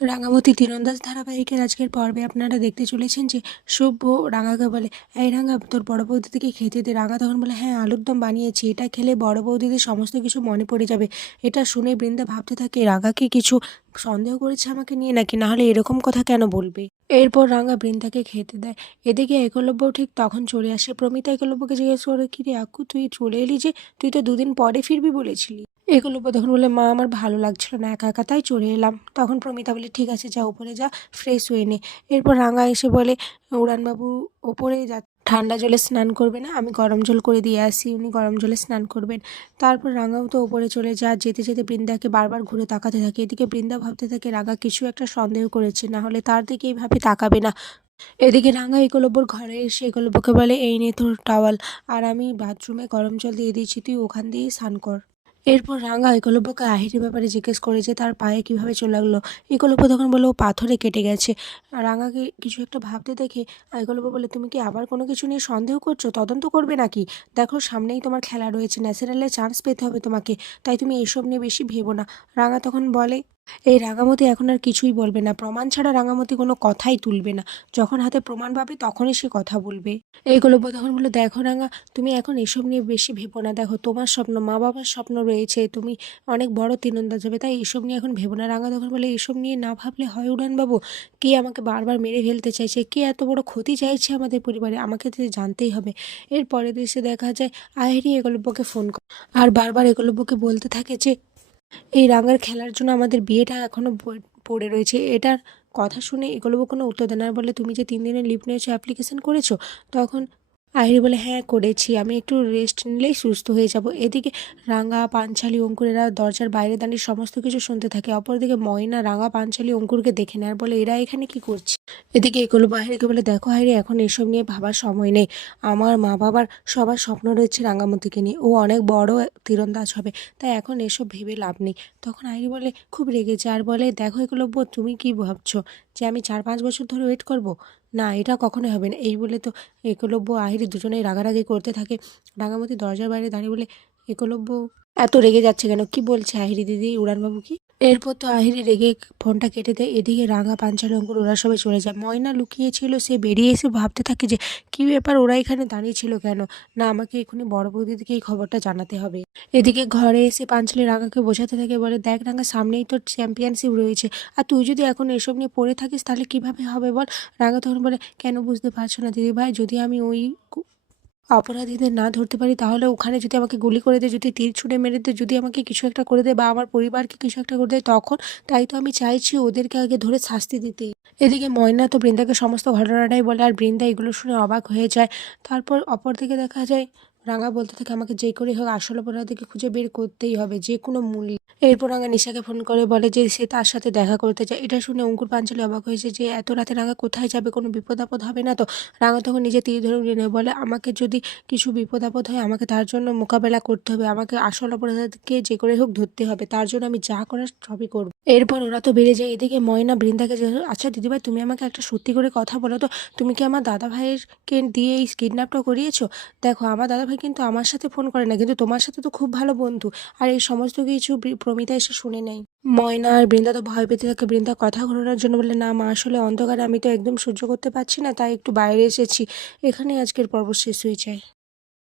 রাঙামতি তীরন্দাজ ধারাবাহিকের আজকের পর্বে আপনারা দেখতে চলেছেন যে সভ্য রাঙাকে বলে, এই রাঙা, তোর বড় বৌদি থেকে খেতে দে? রাঙা তখন বলে হ্যাঁ আলুর দম বানিয়েছি, এটা খেলে বড় বৌদিদের সমস্ত কিছু মনে পড়ে যাবে। এটা শুনে বৃন্দা ভাবতে থাকে রাঙাকে কিছু সন্দেহ করেছে আমাকে নিয়ে, নাকি নাহলে এরকম কথা কেন বলবে? এরপর রাঙা বৃন্দাকে খেতে দেয়। এদিকে একলব্য ঠিক তখন চলে আসে। প্রমিতা একলব্যকে জিজ্ঞেস করে, কি রে আক্কু, তুই চলে এলি যে, তুই তো দুদিন পরে ফিরবি বলেছিলি। একলব্য তখন বলে মা আমার ভালো লাগছিল না, একা একা তাই চলে এলাম। তখন প্রমিতা বলে, ঠিক আছে, যা ওপরে যা ফ্রেশ হয়ে নে। এরপর রাঙা এসে বলে, উড়ানবাবু ওপরে যা, ঠান্ডা জলে স্নান করবে না? আমি গরম জল করে দিয়ে আসি, উনি গরম জলে স্নান করবেন। তারপর রাঙাও তো ওপরে চলে যা যেতে যেতে বৃন্দাকে বারবার ঘুরে তাকাতে থাকে। এদিকে বৃন্দা ভাবতে থাকে, রাঙা কিছু একটা সন্দেহ করেছে, না হলে তার দিকে এইভাবে তাকাবে না। এদিকে রাঙা একলব্যর ঘরে এসে একলব্যকে বলে, এই নে তোর টাওয়াল আর আমি বাথরুমে গরম জল দিয়ে দিয়েছি, তুই ওখান দিয়েই স্নান কর। এরপর রাঙা ইকলব্যকে আহিরের ব্যাপারে জিজ্ঞেস করে যে তার পায়ে কীভাবে চলে লাগল। একলব্য তখন বলে ও পাথরে কেটে গেছে। রাঙাকে কিছু একটা ভাবতে দেখে একলব্য বলে তুমি কি আবার কোনো কিছু নিয়ে সন্দেহ করছ? তদন্ত করবে নাকি? দেখো, সামনেই তোমার খেলা রয়েছে। ন্যাচারালে চান্স পেতে হবে তোমাকে, তাই তুমি এসব নিয়ে বেশি ভেবো না। রাঙা তখন বলে এই রাঙামতি এখন আর কিছুই বলবে না। প্রমাণ ছাড়া রাঙামতি কোনো কথাই তুলবে না। যখন হাতে প্রমাণ পাবে, তখনই সে কথা বলবে। এইগুলো তখন বলে দেখো রাঙা, তুমি এখন এসব নিয়ে বেশি ভেবো না। দেখো, তোমার স্বপ্ন মা বাবার স্বপ্ন রয়েছে। তুমি অনেক বড় তীরন্দাজ যাবে তাই এসব নিয়ে এখন ভেবো না। রাঙা তখন বলে, এসব নিয়ে না ভাবলে হয় উড়ানবাবু কে আমাকে বারবার মেরে ফেলতে চাইছে? কে এত বড় ক্ষতি চাইছে আমাদের পরিবারে? আমাকে তো জানতেই হবে। এর পরের দেশে দেখা যায়, আহেরি একলব্যকে ফোন করে। আর বারবার একলব্যকে বলতে থাকে যে এই রাঙার খেলার জন্য আমাদের বিয়েটা এখনও পড়ে রয়েছে। এটার কথা শুনে এগুলো কোনো উত্তর দেয় না। বলে, তুমি যে তিন দিনের লিভ নিয়েছো অ্যাপ্লিকেশন করেছ? তখন আহিরি বলে হ্যাঁ করেছি। আমি একটু রেস্ট নিলেই সুস্থ হয়ে যাব। এদিকে রাঙা পাঞ্চালি অঙ্কুরেরা দরজার বাইরে দাঁড়িয়ে সমস্ত কিছু শুনতে থাকে। অপরদিকে ময়না রাঙা পাঞ্চালি অঙ্কুরকে দেখে নেয় আর বলে, এরা এখানে কি করছে? এদিকে এগুলো বাহিরকে বলে, দেখো হাইরে এখন এসব নিয়ে ভাবার সময় নেই। আমার মা বাবার সবার স্বপ্ন রয়েছে রাঙামতিকে নিয়ে। ও অনেক বড় তীরন্দাজ হবে, তাই এখন এসব ভেবে লাভ নেই। তখন আইরি বলে, খুব রেগেছে আর বলে, দেখো এগুলো তুমি কি ভাবছ? যে আমি চার পাঁচ বছর ধরে ওয়েট করব? না, এটা কখনোই হবে না। এই বলে তো একলব্য আহিরি দুজনেই রাগারাগি করতে থাকে। রাঙামতি দরজার বাইরে দাঁড়িয়ে বলে, একলব্য, এত রেগে যাচ্ছে কেন? কি বলছে আহিরি দিদি, উড়ানবাবু কি? এরপর তো আহিরি রেগে ফোনটা কেটে দেয়, এদিকে রাঙা পাঞ্চাল অঙ্কুর ওরা সবাই চলে যায়। ময়না লুকিয়েছিল, সে বেরিয়ে এসে ভাবতে থাকে যে, কী ব্যাপার ওরা এখানে দাঁড়িয়েছিল কেন? না, আমাকে এখনই বড় বৌদিদিকে এই খবরটা জানাতে হবে। এদিকে ঘরে এসে পাঞ্চালি রাঙাকে বোঝাতে থাকে, বলে, দেখ রাঙা, সামনেই তোর চ্যাম্পিয়নশিপ রয়েছে। আর তুই যদি এখন এসব নিয়ে পড়ে থাকিস, তাহলে কীভাবে হবে বল? রাঙা তখন বলে, কেন বুঝতে পারছ না দিদি ভাই যদি আমি ওই অপরাধীদের না ধরতে পারি, তাহলে ওখানে যদি আমাকে গুলি করে দেয়, যদি তীর ছুঁড়ে মেরে দেয়, যদি আমাকে কিছু একটা করে দেয় বা আমার পরিবারকে কিছু একটা করে দেয়, তখন তাই তো আমি চাইছি ওদেরকে আগে ধরে শাস্তি দিতে। এদিকে ময়না তো বৃন্দাকে সমস্ত ঘটনাটাই বলে, আর বৃন্দা এগুলো শুনে অবাক হয়ে যায়। তারপর অপর দিকে দেখা যায় রাঙা বলতে থাকে, আমাকে যে করে হোক আসল অপরাধীকে খুঁজে বের করতেই হবে, যে কোনো মূল্যে। এরপর রাঙা নিশাকে ফোন করে, বলে যে সে তার সাথে দেখা করতে চায়। এটা শুনে অঙ্কুর পাঞ্চালি অবাক হয়েছে যে, এত রাতে রাঙা কোথায় যাবে? কোনো বিপদ আপদ হবে না তো? রাঙা তখন নিজে তীর ধরে উড়িয়ে নেয়, বলে, আমাকে যদি কিছু বিপদ আপদ হয়, আমাকে তার জন্য মোকাবেলা করতে হবে। আমাকে আসল অপরাধীকে যে করে হোক ধরতে হবে। তার জন্য আমি যা করার সবই করব। এরপর ওরা তো বেড়ে যায়। এদিকে ময়না বৃন্দাকে আচ্ছা দিদিভাই, তুমি আমাকে একটা সত্যি করে কথা বলো তো। তুমি কি আমার দাদা ভাইয়েরকে দিয়ে এই কিডন্যাপটা করিয়েছো? দেখো, আমার দাদা ভাই কিন্তু আমার সাথে ফোন করে না কিন্তু তোমার সাথে তো খুব ভালো বন্ধু। আর এই সমস্ত কিছু প্রমিতা এসে শুনে নেয়। ময়না আর বৃন্দা তো ভয় পেতে থাকে। বৃন্দা কথা ঘোরানোর জন্য বলে না মা, আসলে অন্ধকারে আমি তো একদম সহ্য করতে পারছি না, তাই একটু বাইরে এসেছি। এখানে আজকের পর্ব শেষ হয়ে যায়।